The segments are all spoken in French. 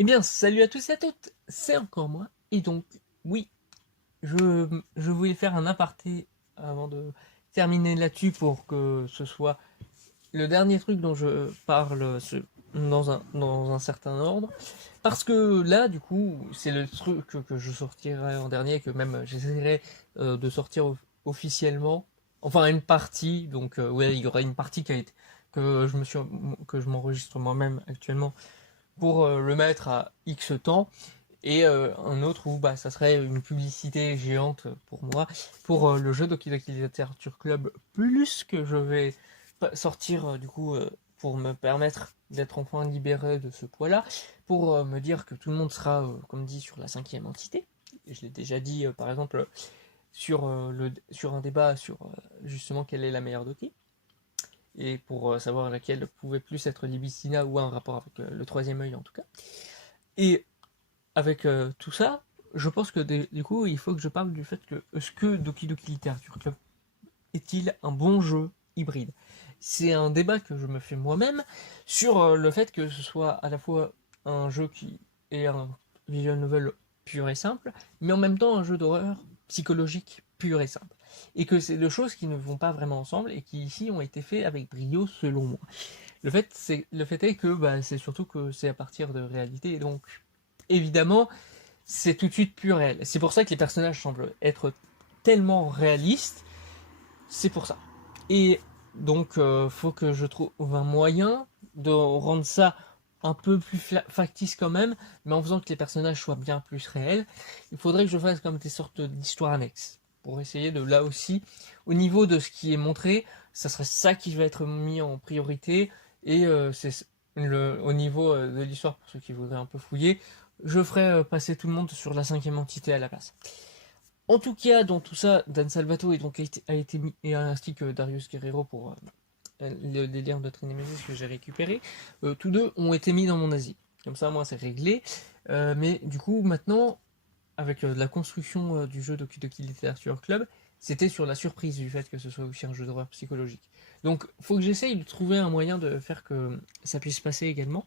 Eh bien, salut à tous et à toutes, c'est encore moi. Et donc, oui, je voulais faire un aparté avant de terminer là-dessus pour que ce soit le dernier truc dont je parle dans un certain ordre. Parce que là, du coup, c'est le truc que je sortirai en dernier, que même j'essaierai de sortir officiellement. Enfin, une partie, donc ouais, il y aura une partie que je me suis, que je m'enregistre moi-même actuellement pour le mettre à X temps, et un autre où bah, ça serait une publicité géante pour moi, pour le jeu Doki Doki Literature Club Plus que je vais sortir du coup pour me permettre d'être enfin libéré de ce poids-là, pour me dire que tout le monde sera, comme dit, sur la cinquième entité. Et je l'ai déjà dit par exemple sur un débat sur justement quelle est la meilleure Doki et pour savoir laquelle pouvait plus être Libicina ou un rapport avec le troisième œil en tout cas. Et avec tout ça, je pense que du coup, il faut que je parle du fait que est-ce que Doki Doki Literature Club est-il un bon jeu hybride? C'est un débat que je me fais moi-même sur le fait que ce soit à la fois un jeu qui est un visual novel pur et simple, mais en même temps un jeu d'horreur psychologique pur et simple. Et que c'est deux choses qui ne vont pas vraiment ensemble et qui ici ont été faits avec brio selon moi. Le fait est que bah, c'est surtout que c'est à partir de réalité, et donc évidemment c'est tout de suite plus réel. C'est pour ça que les personnages semblent être tellement réalistes, c'est pour ça. Et donc faut que je trouve un moyen de rendre ça un peu plus factice quand même, mais en faisant que les personnages soient bien plus réels. Il faudrait que je fasse comme des sortes d'histoires annexes pour essayer de là aussi, au niveau de ce qui est montré, ça serait ça qui va être mis en priorité, et c'est au niveau de l'histoire, pour ceux qui voudraient un peu fouiller, je ferai passer tout le monde sur la cinquième entité à la place. En tout cas, dans tout ça, Dan Salvato a été mis, et ainsi que Darius Guerrero pour le délire de Trinémésis que j'ai récupéré, tous deux ont été mis dans mon asile. Comme ça, moi, c'est réglé. Mais du coup, maintenant, avec la construction du jeu Doki Doki Literature Club, c'était sur la surprise du fait que ce soit aussi un jeu d'horreur psychologique. Donc, faut que j'essaye de trouver un moyen de faire que ça puisse passer également.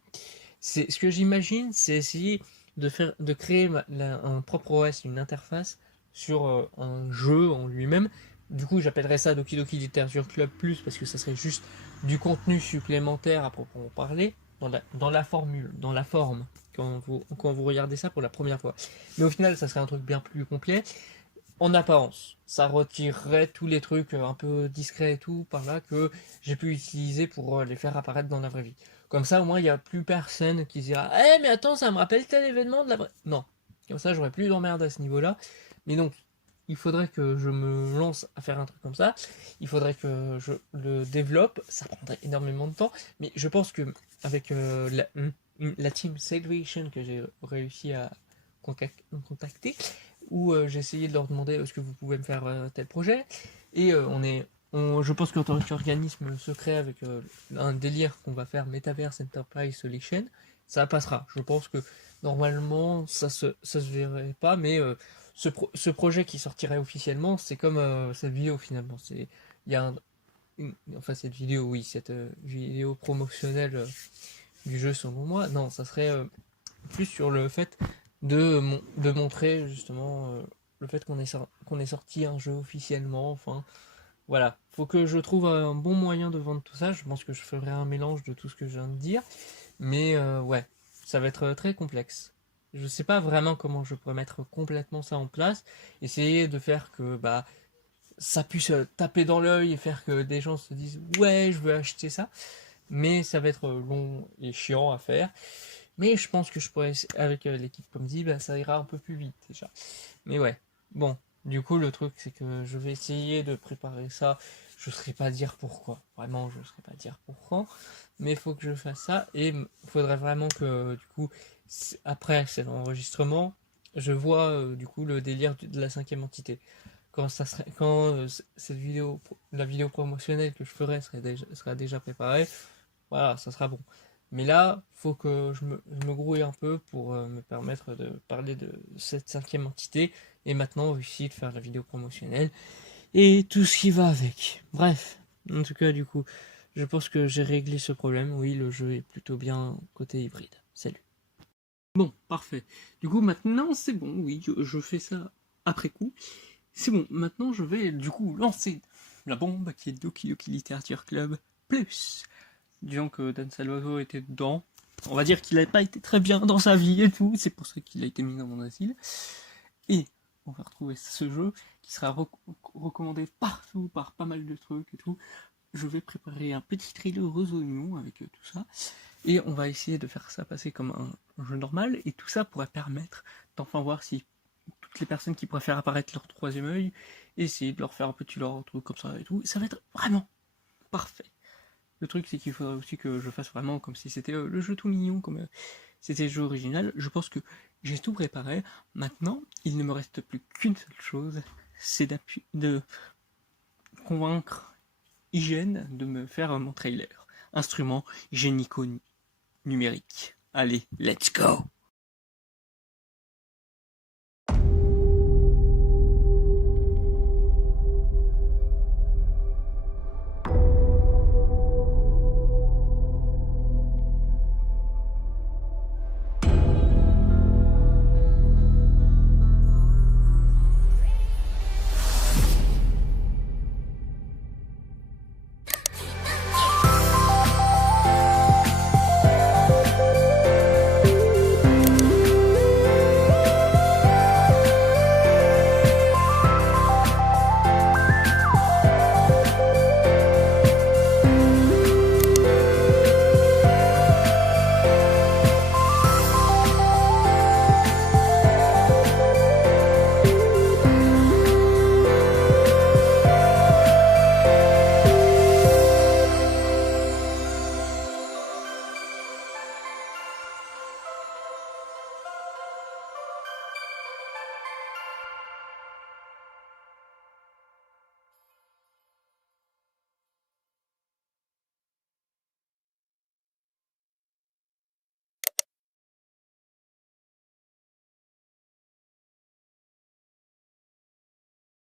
C'est ce que j'imagine, c'est essayer de créer un propre OS, une interface sur un jeu en lui-même. Du coup, j'appellerais ça Doki Doki Literature Club Plus parce que ça serait juste du contenu supplémentaire à proprement parler dans la formule, dans la forme quand vous regardez ça pour la première fois. Mais au final, ça serait un truc bien plus complet. En apparence, ça retirerait tous les trucs un peu discrets et tout par là que j'ai pu utiliser pour les faire apparaître dans la vraie vie. Comme ça, au moins, il n'y a plus personne qui se dira eh, mais attends, ça me rappelle tel événement de la vraie. Non. Comme ça, j'aurais plus d'emmerde à ce niveau-là. Mais donc, il faudrait que je me lance à faire un truc comme ça. Il faudrait que je le développe. Ça prendrait énormément de temps. Mais je pense que avec la team Salvation que j'ai réussi à contacter, où j'ai essayé de leur demander est-ce que vous pouvez me faire tel projet. Et je pense qu'en tant qu'organisme secret avec un délire qu'on va faire Metaverse Enterprise Solution, ça passera. Je pense que normalement ça se verrait pas, mais ce projet qui sortirait officiellement, c'est comme cette vidéo finalement. Il y a enfin cette vidéo, oui, cette vidéo promotionnelle du jeu selon moi. Non, ça serait plus sur le fait de montrer justement le fait qu'on ait sorti un jeu officiellement. Enfin, voilà. Faut que je trouve un bon moyen de vendre tout ça. Je pense que je ferai un mélange de tout ce que je viens de dire. Mais ouais, ça va être très complexe. Je sais pas vraiment comment je pourrais mettre complètement ça en place. Essayer de faire que bah ça puisse taper dans l'œil et faire que des gens se disent ouais, je veux acheter ça. Mais ça va être long et chiant à faire. Mais je pense que je pourrais, avec l'équipe comme dit, bah, ça ira un peu plus vite déjà. Mais ouais, bon, du coup le truc c'est que je vais essayer de préparer ça. Je ne saurais pas dire pourquoi, vraiment je ne saurais pas dire pourquoi, mais il faut que je fasse ça et il faudrait vraiment que du coup, après cet enregistrement, je vois du coup le délire de la cinquième entité. Quand cette vidéo, la vidéo promotionnelle que je ferai sera déjà préparée, voilà, ça sera bon. Mais là, faut que je me grouille un peu pour me permettre de parler de cette cinquième entité et maintenant aussi de faire la vidéo promotionnelle et tout ce qui va avec. Bref, en tout cas, du coup, je pense que j'ai réglé ce problème. Oui, le jeu est plutôt bien côté hybride. Salut. Bon, parfait. Du coup, maintenant, c'est bon, oui, je fais ça après coup. C'est bon, maintenant, je vais, du coup, lancer la bombe qui est Doki Doki Literature Club Plus. Disons que Dan Salvatore était dedans. On va dire qu'il n'avait pas été très bien dans sa vie et tout, c'est pour ça qu'il a été mis dans mon asile. Et on va retrouver ce jeu qui sera recommandé partout par pas mal de trucs et tout. Je vais préparer un petit trailer aux oignons avec tout ça. Et on va essayer de faire ça passer comme un jeu normal. Et tout ça pourrait permettre d'enfin voir si toutes les personnes qui préfèrent apparaître leur troisième œil, essayer de leur faire un petit leur truc comme ça et tout. Ça va être vraiment parfait. Le truc, c'est qu'il faudrait aussi que je fasse vraiment comme si c'était le jeu tout mignon, comme c'était le jeu original. Je pense que j'ai tout préparé. Maintenant, il ne me reste plus qu'une seule chose, c'est de convaincre Hygiène de me faire mon trailer. Instrument génico-numérique. Allez, let's go!